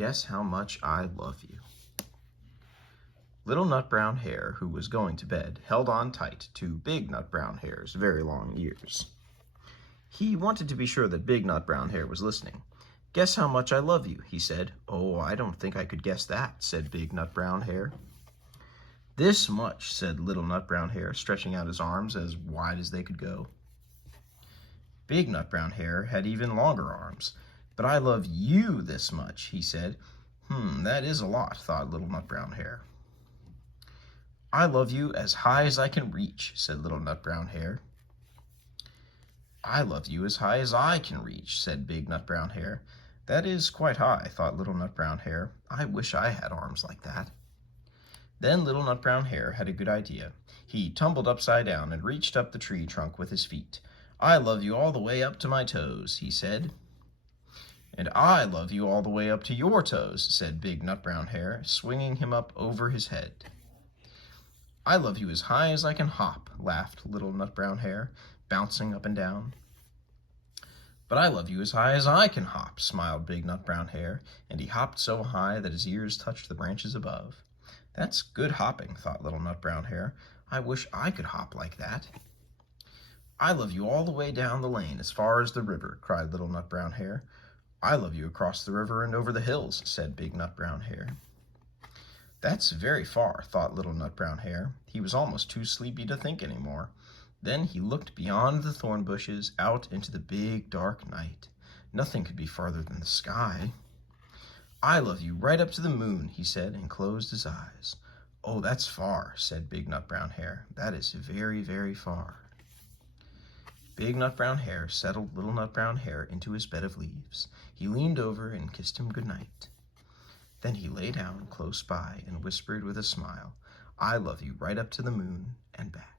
Guess how much I love you. Little Nut Brown Hare, who was going to bed, held on tight to Big Nut Brown Hare's very long ears. He wanted to be sure that Big Nut Brown Hare was listening. Guess how much I love you, he said. Oh, I don't think I could guess that, said Big Nut Brown Hare. This much, said Little Nut Brown Hare, stretching out his arms as wide as they could go. Big Nut Brown Hare had even longer arms. But I love you this much, he said. That is a lot, thought Little Nut Brown Hare. I love you as high as I can reach, said Little Nut Brown Hare. I love you as high as I can reach, said Big Nut Brown Hare. That is quite high, thought Little Nut Brown Hare. I wish I had arms like that. Then Little Nut Brown Hare had a good idea. He tumbled upside down and reached up the tree trunk with his feet. I love you all the way up to my toes, he said. And I love you all the way up to your toes, said Big Nut Brown Hare, swinging him up over his head. I love you as high as I can hop, laughed Little Nut Brown Hare, bouncing up and down. But I love you as high as I can hop, smiled Big Nut Brown Hare, and he hopped so high that his ears touched the branches above. That's good hopping, thought Little Nut Brown Hare. I wish I could hop like that. I love you all the way down the lane as far as the river, cried Little Nut Brown Hare. I love you across the river and over the hills, said Big Nut Brown Hare. That's very far, thought Little Nut Brown Hare. He was almost too sleepy to think any more. Then he looked beyond the thorn bushes out into the big dark night. Nothing could be farther than the sky. I love you right up to the moon, he said, and closed his eyes. Oh, that's far, said Big Nut Brown Hare. That is very, very far. Big Nut Brown Hare settled Little Nut Brown Hare into his bed of leaves. He leaned over and kissed him good night. Then he lay down close by and whispered with a smile, I love you right up to the moon and back.